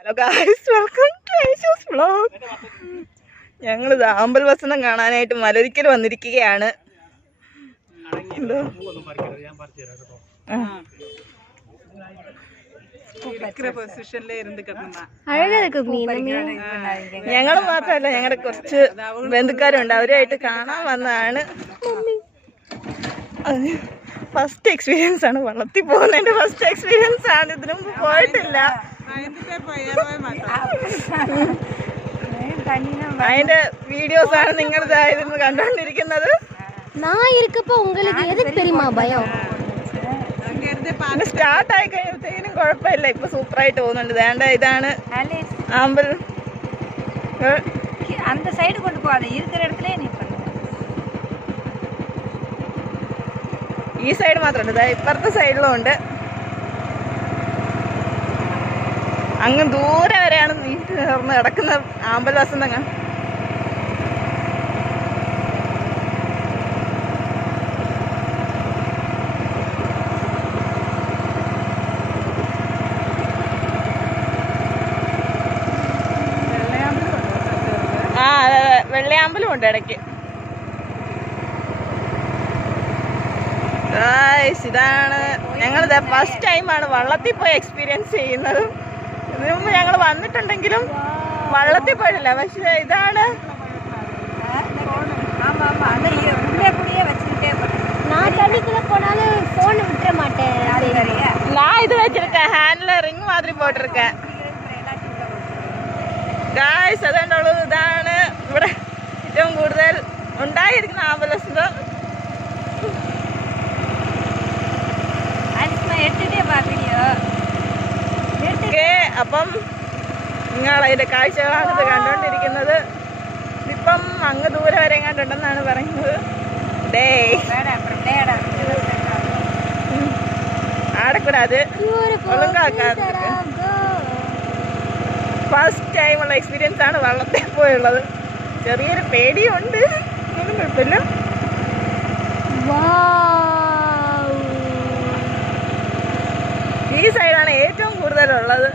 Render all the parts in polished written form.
Hello guys, welcome to Aishu's vlog. ഞങ്ങളിത് ആമ്പൽ വസന്തം കാണാനായിട്ട് മലരിക്കൽ വന്നിരിക്കുകയാണ്. ഞങ്ങൾ മാത്രമല്ല, ഞങ്ങളുടെ കുറച്ച് ബന്ധുക്കാരുണ്ട്, അവരുമായിട്ട് കാണാൻ വന്നതാണ്. ഫസ്റ്റ് എക്സ്പീരിയൻസ് ആണ്, വള്ളത്തിൽ പോകുന്നതിന്റെ ഫസ്റ്റ് എക്സ്പീരിയൻസ് ആണ്. ഇതിനു മുമ്പ് പോയിട്ടില്ല. അതിന്റെ വീഡിയോസ് ആണ് നിങ്ങൾ ഇതായിരുന്നു കണ്ടോണ്ടിരിക്കുന്നത്. സ്റ്റാർട്ട് ആയി കഴിയുമ്പോഴത്തേനും കുഴപ്പമില്ല, ഇപ്പൊ സൂപ്പറായിട്ട് പോകുന്നുണ്ട്. വേണ്ട, ഇതാണ് ആമ്പൽ. அந்த சைடு கொண்டு போகாத, இருக்கிற இடத்துல நீ பண்ணு. ഈ സൈഡ് മാത്രമുണ്ട്, ഇപ്പുറത്തെ സൈഡിലും ഉണ്ട്. അങ്ങ് ദൂരെ വരെയാണ് നീറ്റ് ചേർന്ന് കിടക്കുന്ന ആമ്പൽ വസന്തങ്ങൾ. ആ അതെ, വെള്ളയാമ്പലും ഉണ്ട് ഇടയ്ക്ക്. ഇതാണ് ഞങ്ങളിത് ഫസ്റ്റ് ടൈമാണ് വള്ളത്തിൽ പോയി എക്സ്പീരിയൻസ് ചെയ്യുന്നത്. ഇതിനു മുമ്പ് ഞങ്ങൾ വന്നിട്ടുണ്ടെങ്കിലും വള്ളത്തിൽ പോയിട്ടില്ല. പക്ഷെ ഇതാണ് நான் இது வச்சிருக்கேன், ஹேண்ட்ல ரிங் மாதிரி போட்டிருக்கேன். ഗായ്സ്, അതുകൊണ്ടുള്ളത് ഇതാണ് ഇവിടെ ഏറ്റവും കൂടുതൽ ഉണ്ടായിരിക്കുന്ന ആമ്പൽ വസന്തം. അപ്പം നിങ്ങൾ അതിന്റെ കാഴ്ചകളാണ് ഇത് കണ്ടോണ്ടിരിക്കുന്നത്. ഇപ്പം അങ്ങ് ദൂരെ വരെ എങ്ങാണ്ടുണ്ടെന്നാണ് പറയുന്നത്. ആടക്കൂടാത്, ഒളുങ്കാക്കാതെ. ഫസ്റ്റ് ടൈമുള്ള എക്സ്പീരിയൻസ് ആണ് വള്ളത്തിൽ പോയുള്ളത്. ചെറിയൊരു പേടിയുണ്ട്, ഒന്നും കുഴപ്പമില്ല. ഈ സൈഡാണ് ഏറ്റവും കൂടുതലുള്ളത്.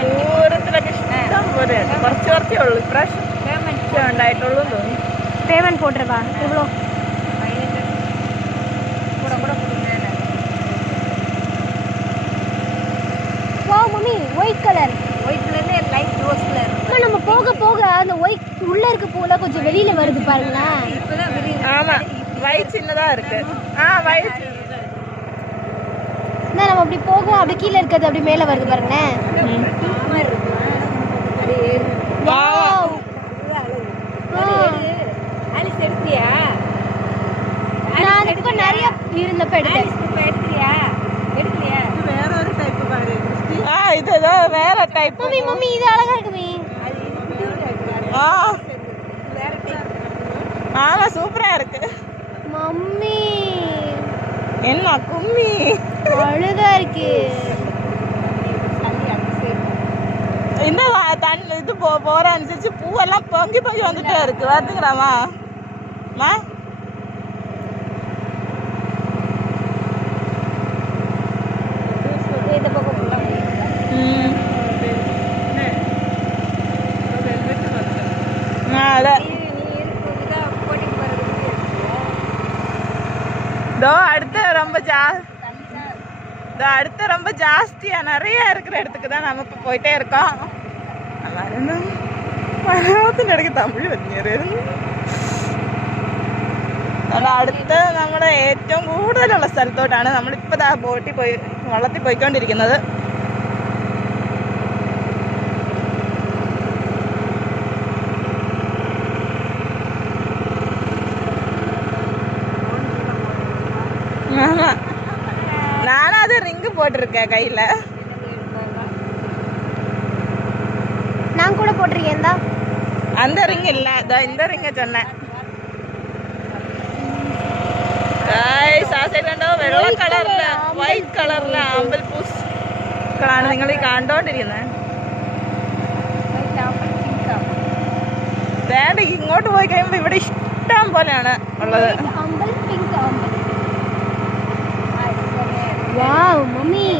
ദൂരത്തിലൊക്കെ ഇഷ്ടം പോലെ കുറച്ച് കുറച്ചേ ഉള്ളൂ ഇപ്രാവശ്യം ഉണ്ടായിട്ടുള്ളൂ തോന്നി. பேமெண்ட் போட்டிருக்கா எவ்வளோ? வா மம்மி, ஒயிட் கலர். ஒயிட் கலர்ல லைட் ரோஸ் கலர். நம்ம போக போக அந்த ஒயிட் உள்ள இருக்க போல கொஞ்சம் வெளியில வருது பாருங்களேன். இப்பதான் வெளியில. ஆமா, வயிறு சின்னதா இருக்கு. வயிறு நம்ம அப்படி போகும், அப்படி கீழே இருக்கிறது அப்படி மேலே வருது பாருங்க. நான் இப்ப நிறைய இருந்தப்ப எடுக்கலையா? வேற ஒரு டைப் பாரு. இது ஏதோ வேற டைப். மம்மி இது அழகா இருக்கு மீ. ஆமா, சூப்பரா இருக்கு மம்மி. என்ன கும்மி அழகா இருக்கு. இந்த தண்ணி இது போற அனுசரிச்சு பூவெல்லாம் பொங்கி பொங்கி வந்துட்டே இருக்கு. வருதுங்களாமா? அடுத்த ரொம்ப ஜாஸ்தியா நிறைய இருக்கிற இடத்துக்கு தான் நம்ம இப்ப போயிட்டே இருக்கோம். മലയാളത്തിന്റെ ഇടയ്ക്ക് തമിഴ് പറഞ്ഞായിരുന്നു. അടുത്ത് നമ്മുടെ ഏറ്റവും കൂടുതലുള്ള സ്ഥലത്തോട്ടാണ് നമ്മളിപ്പോ ബോട്ടിൽ പോയി വള്ളത്തിൽ പോയിക്കൊണ്ടിരിക്കുന്നത്. நானும் அது ரிங்கு போட்டிருக்கேன் கையில. நான் கூட போட்டிருக்கேன் தான். அந்த ரிங் இல்ல, இந்த ரிங்க சொன்னேன். വെള്ള കളറില് വൈറ്റ് കളറില് ആമ്പൽപ്പൂസ് ാണ് നിങ്ങൾ ഈ കണ്ടോണ്ടിരിക്കുന്നത്. വേണ്ട, ഇങ്ങോട്ട് പോയി കഴിയുമ്പോ ഇവിടെ ഇഷ്ടം പോലെയാണ് ഉള്ളത്. വാവ് മമ്മി,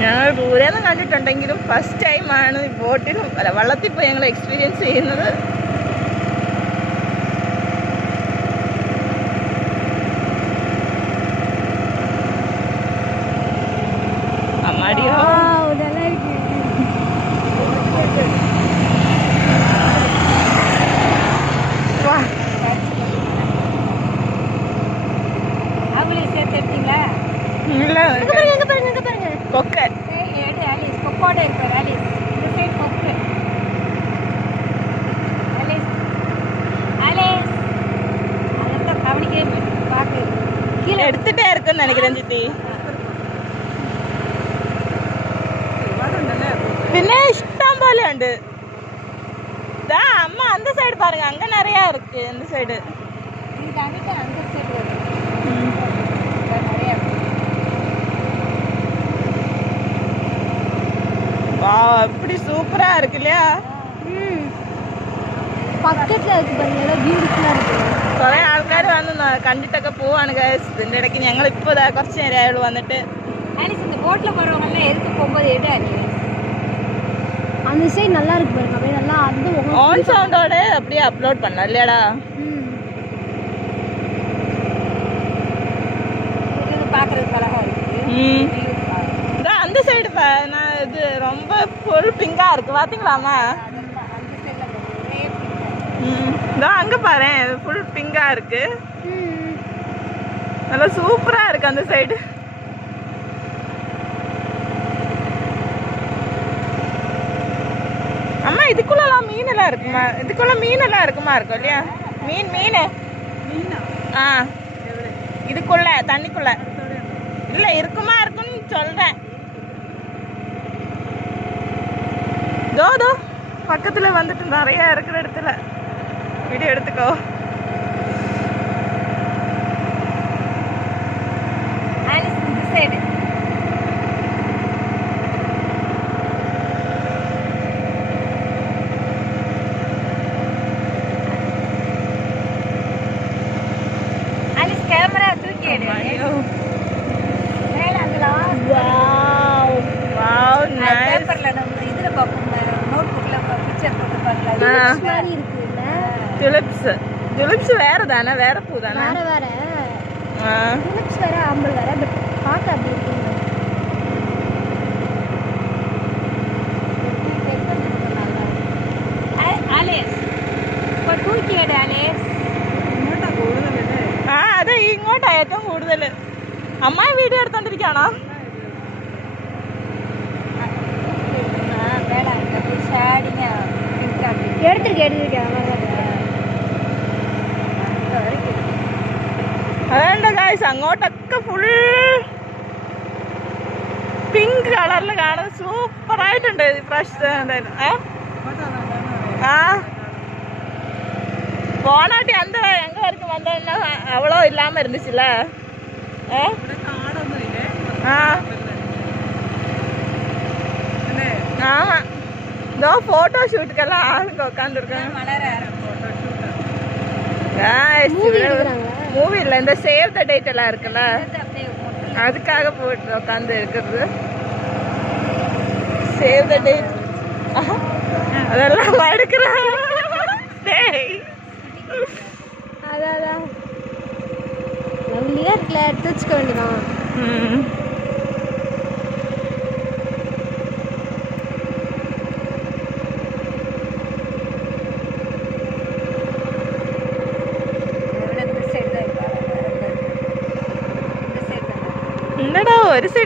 ഞങ്ങൾ ദൂരെന്ന് കണ്ടിട്ടുണ്ടെങ്കിലും ഫസ്റ്റ് ടൈമാണ് ബോട്ടിലും അല്ല വള്ളത്തിൽ പോയി ഞങ്ങൾ എക്സ്പീരിയൻസ് ചെയ്യുന്നത്. അമ്മാടിയോ கொக்கை എടുത്തിട്ടേ இருக்குன்னு நினைக்கிறேன் சித்தி. പിന്നെ ഇഷ്ടം പോലെ ഉണ്ട്. അമ്മ அந்த സൈഡ് பாருங்க, அங்க நிறைய இருக்கு. அந்த சைடு அப்படி சூப்பரா இருக்கு இல்லையா? പക്കത്തില് ബ്യൂട്ടിഫുൾ ആണ്. കുറെ ആൾക്കാർ വന്ന് കണ്ടിട്ടൊക്കെ പോവാണ് ഗൈസ്. ഇതിന്റെ ഇടയ്ക്ക് ഞങ്ങൾ ഇപ്പൊ കുറച്ച് നേരം ആയുള്ളൂ വന്നിട്ട്. அந்த சைடு நல்லா இருக்கு பாருங்க, அப்படியே நல்லா அந்த ஆன் சவுண்டோட அப்படியே அப்லோட் பண்ணலாம் இல்லையாடா? பாக்குறதுக்கு அழகா இருக்கு. அந்த சைடு நான் இது ரொம்ப ஃபுல் பிங்கா இருக்கு, பாத்தீங்களாமா? அங்க பாரு, ஃபுல் பிங்கா இருக்கு, நல்லா சூப்பரா இருக்கு அந்த சைடு. அம்மா இதுக்குள்ளலாம் மீனெல்லாம் இருக்குமா? இதுக்குள்ள மீனெல்லாம் இருக்குமா? இருக்கும் இல்லையா? மீன் இதுக்குள்ள தண்ணிக்குள்ள இல்ல இருக்குமா? இருக்குன்னு சொல்றேன். தோ பக்கத்துல வந்துட்டு நிறைய இருக்கிற இடத்துல வீடியோ எடுத்துக்கோ. கேமரா தூக்கி எடு. Wow nice. பேப்பர்ல நம்ம இதுல பாப்போம், நோட்புக்ல பிக்சர் போட்டு பார்க்கலாம். மாதிரி இருக்குல்ல. துலிப்ஸ் வேற தானே? வேற பூ தானே? வேற துலிப்ஸ் வேற, ஆம்பல் வேற, பட் பார்க்க அப்படி இருக்கு. ആലേസ് ഇപ്പോൾ തൂക്കിയുടെ ആലേസ് ഇങ്ങോട്ടാ കൂടുതലല്ലേ? അതെ, ഇങ്ങോട്ടാ ഏറ്റവും കൂടുതൽ. അമ്മായി വീഡിയോ എടുത്തോണ്ടിരിക്കാണോ? അതുകൊണ്ട് ഗൈസ് അങ്ങോട്ടൊക്കെ ഫുൾ പിങ്ക് കളറിൽ കാണുന്നത് സൂപ്പറായിട്ടുണ്ട്. போனாட்டி அந்த எங்க வரைக்கும் வந்தோம்னா அவ்வளோ இல்லாம இருந்துச்சுல்ல. ஆமா, இதோ போட்டோ ஷூட்டுக்கெல்லாம் ஆளுங்க உட்காந்துருக்காங்க. மூவி இல்ல, இந்த சேவ் த டேட் எல்லாம் இருக்குல்ல, அதுக்காக போட்டு உட்காந்து இருக்கிறது. சேவ் த டேட் அதெல்லாம் எடுக்கிறாங்க. அதான் லவ்லியா இருக்குல்ல, எடுத்து வச்சுக்க வேண்டியதான்.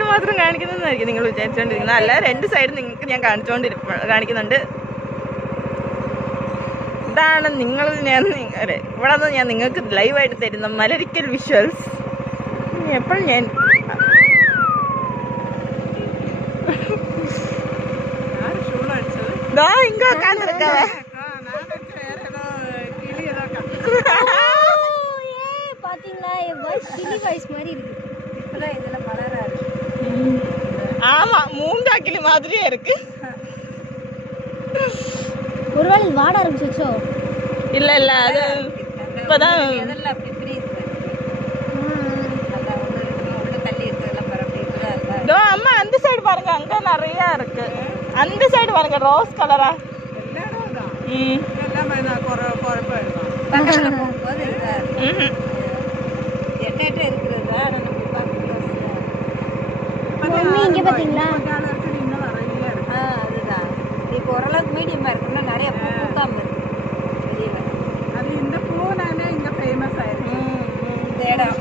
സൈഡ് മാത്രം കാണിക്കുന്നതായിരിക്കും നിങ്ങൾ വിചാരിച്ചോണ്ടിരിക്കുന്നത്. അല്ല, 2 സൈഡ് നിങ്ങൾക്ക് ഞാൻ കാണിക്കുന്നുണ്ട്. ഇതാണ് ഇവിടെ നിന്ന് ഞാൻ നിങ്ങൾക്ക് ലൈവായിട്ട് തരുന്ന മലരിക്കൽ വിഷ്വൽസ്. എപ്പോഴും ഞാൻ இங்க உட்காந்துருக்கவ பாத்தீங்களா என் வாய்ஸ் கிளி வாய்ஸ் மாதிரி இருக்கு. இப்பதான் இதெல்லாம் வளராது. ஆமா, மூங்காக்கிளி மாதிரியே இருக்கு. ஒருவேளை இது வாட ஆரம்பிச்சிச்சோ? இல்ல இல்ல, அது இப்பதான் அதெல்லாம் அப்படி இப்படி இருக்கு. அதான் உள்ள தள்ளி இருக்குதெல்லாம் பரப்பி இதோ அம்மா அந்த சைடு பாருங்க, அங்க நிறைய இருக்கு. அந்த சைடு பாருங்க, ரோஸ் கலரா எல்லாரும் தான். எல்லாம் நான் குறப்ப எடுப்பேன். பக்கத்துல போகும்போது எட்ட இருக்குறதா நம்ம பார்க்கலாம். மம்மி இங்க பாத்தீங்களா? இன்னும் நிறைய இருக்கு. அதுதான். இப்போ ஓரளவுக்கு மீடியமா இருக்குன்னா நிறைய பூ பூக்காம இருக்கு வெளியில. அது இந்த பூ நானே இங்க ஃபேமஸ் ஆயிருக்கு. இந்த இடம்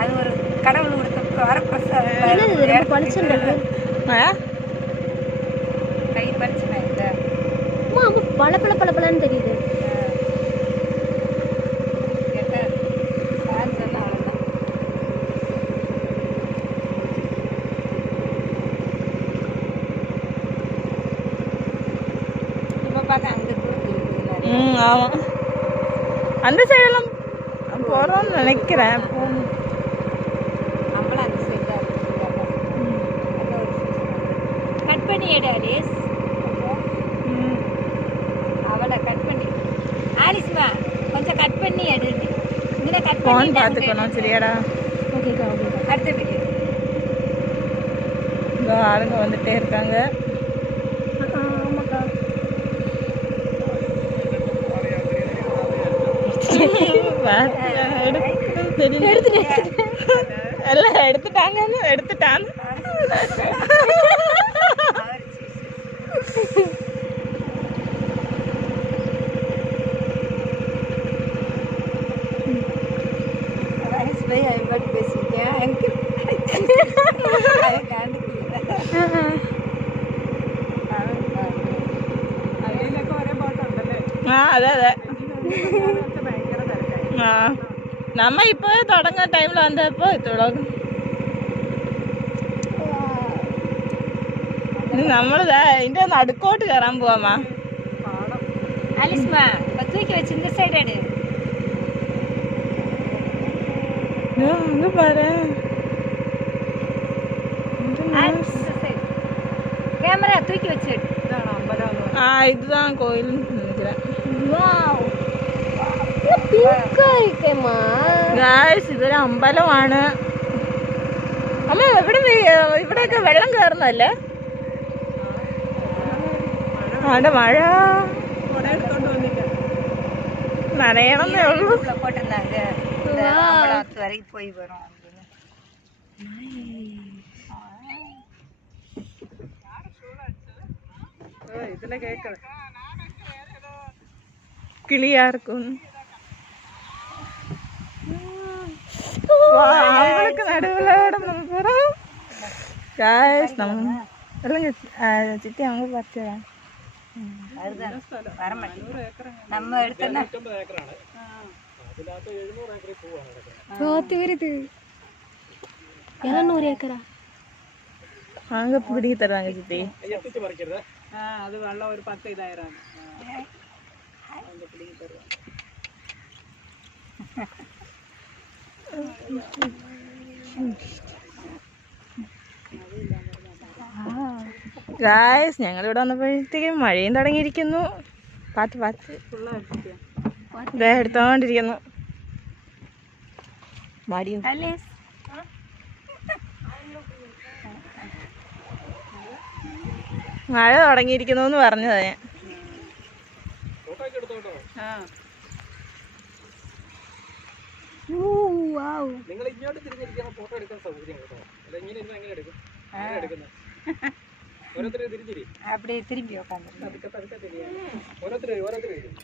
அது ஒரு கடவுள் கொடுத்த வரப்பிரசாதம். பளிச்சுருக்கு. கை பளிச்சுனா இல்ல. அம்மா பளபள பளபளன்னு தெரியுது. கேட்டா பாத்தனா அவ்வளவுதான். இப்ப பாக்க அங்க இருக்கு. ஆமா, அந்த சைடெல்லாம் போறோம்னு நினைக்கிறேன். நம்மள அந்த சைடா இருக்கு. கட் பண்ணி எடு ஆலிஸ். அவளை கட் பண்ணி ஆலிஸ்மா கொஞ்சம் கட் பண்ணி எடு. இங்க கட் பண்ணி ஃபோன் பாத்துக்கணும் சரியாடா? ஓகேக்கா ஓகேக்கா. அடுத்த வீடியோ. இதோ ஆளுங்க வந்துட்டே இருக்காங்க. ஆமாக்கா. எல்லாம் எடுத்துட்டாங்கன்னு எடுத்துட்டான். അതെ അതെ. ആ, നമ്മ ഇപ്പൊ തുടങ്ങുന്ന ടൈമിൽ വന്നപ്പോ ഇത്തോളം നമ്മളിതാ ഇതിന്റെ നടുക്കോട്ട് കയറാൻ പോവാമാ. ആലിസ്മാ തൂക്കി വെച്ച് இந்த സൈഡ് എട്. അങ്ങ് പാരാ கேமரா தூக்கி வச்சு. ആ ഇതാണ് കോയിൽ നിൽக்கிறேன். ഗായ്സ്, ഇതൊരു അമ്പലമാണ്. അമ്മ ഇവിടെയൊക്കെ വെള്ളം കയറുന്നല്ലേ? അവിടെ മഴ നനയണമെന്നേ ഉള്ളൂ. പോയി വരും. கிளியா இருக்கும். அவங்களுக்கு நடுவில் போறோம். சித்தி அவங்க பார்த்து நம்ம எடுத்தோம்னா 200 ஏக்கரா அங்க பிடி தராங்க சித்தி. அது வெள்ளம் ஒரு 10 இதாயிரம். ഗായ്സ്, ഞങ്ങളിവിടെ വന്നപ്പോഴത്തേക്കും മഴയും തുടങ്ങിയിരിക്കുന്നു. പാത്ത് എടുത്തോണ്ടിരിക്കുന്നു. മടിയും മഴ തുടങ്ങിയിരിക്കുന്നു എന്ന് പറഞ്ഞതാ ഞാൻ. നിങ്ങൾ ഇങ്ങോട്ട് തിരിഞ്ഞിരിക്കുന്ന ഫോട്ടോ എടുക്കാൻ സൗകര്യം കേട്ടോ. അല്ല ഇങ്ങനെ ഇരുന്ന് എങ്ങനെ എടുക്കും? ഓരോരുത്തരും തിരിഞ്ഞിരി. அப்படியே திரும்பி உட்கார்ந்து.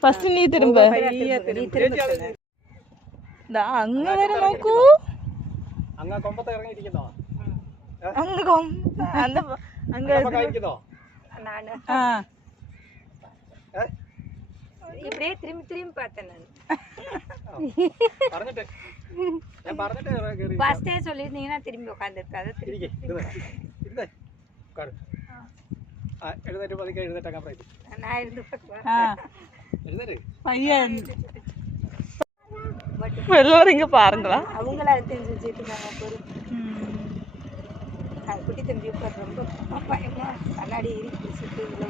ഫസ്റ്റ് നീ തിരുമ്പ്. അങ്ങ് വരെ നോക്കൂ. അങ്ങ് കൊമ്പത്ത് ഇറങ്ങിയിരിക്കുന്നോ? அங்க அந்த அங்க കഴിക്കുന്നോ? நான் ஆ இப்படியே திரும்பி திரும்பி பார்த்தேன் நான். പറഞ്ഞിട്ട് ഞാൻ പറഞ്ഞിട്ട് കയറി ஃபர்ஸ்டே சொல்லிருந்தீங்கன்னா திரும்பி உட்காந்துருக்காது. ഇരിക്കെ ഇരുന്നേ ഉட்காரு. എഴുന്നേറ്റ് പതുക്കെ എഴുന്നേറ്റാക്കാൻ പറയും. நான் இருந்து பார்க்குவேன். എഴുന്നേറ്റ് பையன் எல்லாரும் இங்க பாருங்களா. அவங்கள தெரிஞ்சு வச்சுட்டு இருக்காங்க பொறு. குட்டி தம்பி உட்கார் ரொம்ப பயமா கண்ணாடி ஏறி பிடிச்சிட்டு உள்ள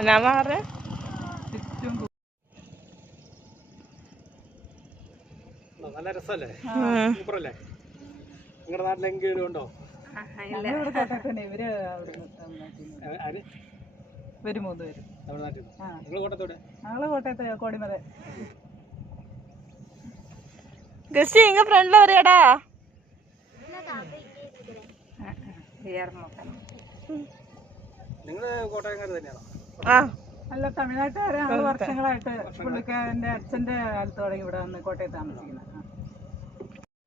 എന്നാ പറഞ്ഞേ? നല്ല രസമല്ലേ? സൂപ്പറല്ലേ? നിങ്ങളുടെ നാട്ടിലെങ്കിലും ഉണ്ടോ? ആര്? ഒരു 3 പേര് തമിഴ്നാട്ടിൽ. നിങ്ങൾ കോട്ടത്തോടെ? ഞങ്ങള് കോട്ടയത്ത് കോടിമല. ഗസ്റ്റ് എങ്ക ഫ്രണ്ട്ல വരികടാ. നിങ്ങള് കോട്ടയംകാർ തന്നെയാണോ? ആ അല്ല, തമിഴ്നാട്ടുകാരെ. ഞങ്ങൾ വർഷങ്ങളായിട്ട് പുള്ളിക്കാരൻ്റെ അച്ഛൻ്റെ കാലത്ത് തുടങ്ങി ഇവിടെ വന്ന് കോട്ടയത്ത് താമസിക്കുന്നത്.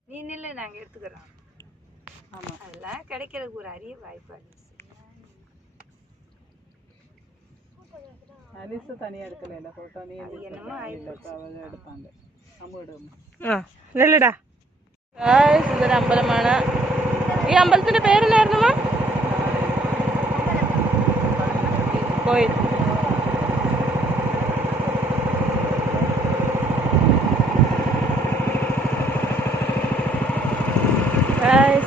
நீ நில்லு நாங்க எடுத்துக்கிறோம். ஆமா, அதெல்லாம் கிடைக்கிறதுக்கு ஒரு அரிய வாய்ப்பு. அலிஸ் தனியா எடுக்கல போட்டோ. நீ என்னமோ എടുപ്പാങ്ക നെല്ലടാ. ഇതൊരു അമ്പലമാണ്. ഈ അമ്പലത്തിന്റെ പേരെന്നായിരുന്നു? കോയിൽ.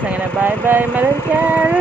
അങ്ങനെ ബൈ ബൈ മലർക്കാൽ.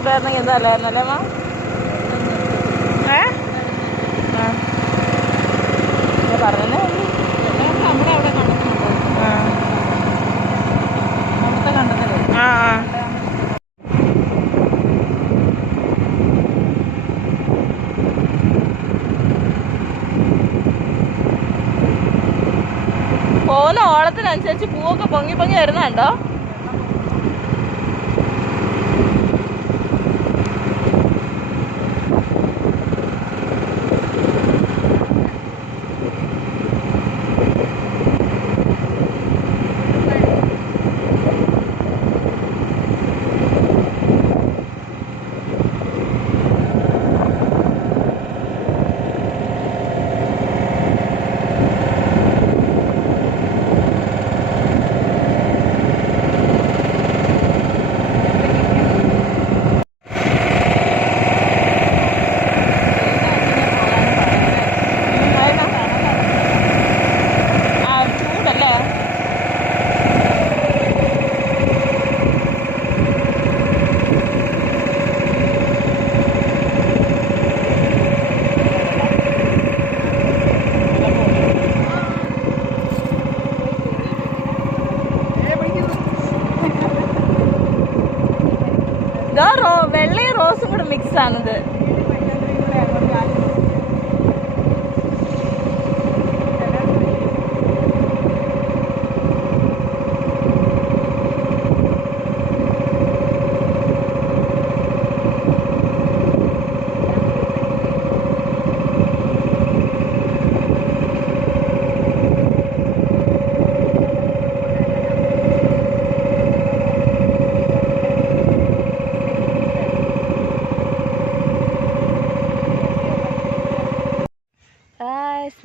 കിട്ടുമായിരുന്നെങ്കിൽ എന്തല്ലായിരുന്നല്ലേ അമ്മ? പറഞ്ഞേ നമ്മുടെ അവിടെ അവിടുത്തെ കണ്ടത്തില്ലേ ആ പോകുന്ന ഓളത്തിനനുസരിച്ച് പൂവൊക്കെ പൊങ്ങി പൊങ്ങി വരുന്നുണ്ടോ? വെള്ളയും റോസും കൂടെ മിക്സ് ആണിത്.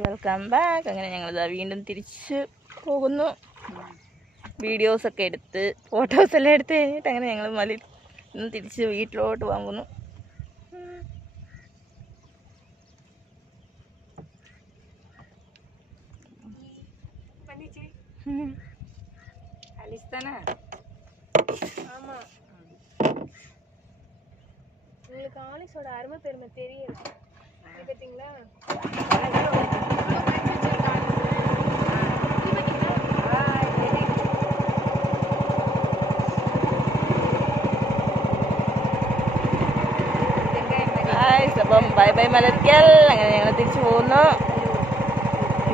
Welcome back. അങ്ങനെ ഞങ്ങളിതാ വീണ്ടും തിരിച്ച് പോകുന്നു. വീഡിയോസൊക്കെ എടുത്ത് ഫോട്ടോസെല്ലാം എടുത്ത് കഴിഞ്ഞിട്ട് അങ്ങനെ ഞങ്ങൾ മലയിൽ നിന്ന് തിരിച്ച് വീട്ടിലോട്ട് പോകുന്നു. உங்களுக்கு ஆலிஸோட அருமை பெருமை தெரியும் பார்த்தீங்களா? അപ്പം ബൈ ബൈ മലർക്കൽ. അങ്ങനെ ഞങ്ങൾ തിരിച്ചു പോകുന്നു.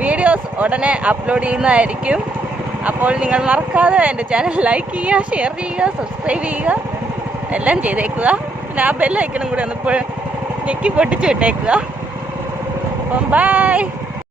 വീഡിയോസ് ഉടനെ അപ്ലോഡ് ചെയ്യുന്നതായിരിക്കും. അപ്പോൾ നിങ്ങൾ മറക്കാതെ എൻ്റെ ചാനൽ ലൈക്ക് ചെയ്യുക, ഷെയർ ചെയ്യുക, സബ്സ്ക്രൈബ് ചെയ്യുക, എല്ലാം ചെയ്തേക്കുക. പിന്നെ ആ ബെല്ലൈക്കണും കൂടെ ഒന്ന് ഞെക്കി പൊട്ടിച്ച് വിട്ടേക്കുക. അപ്പം ബൈ.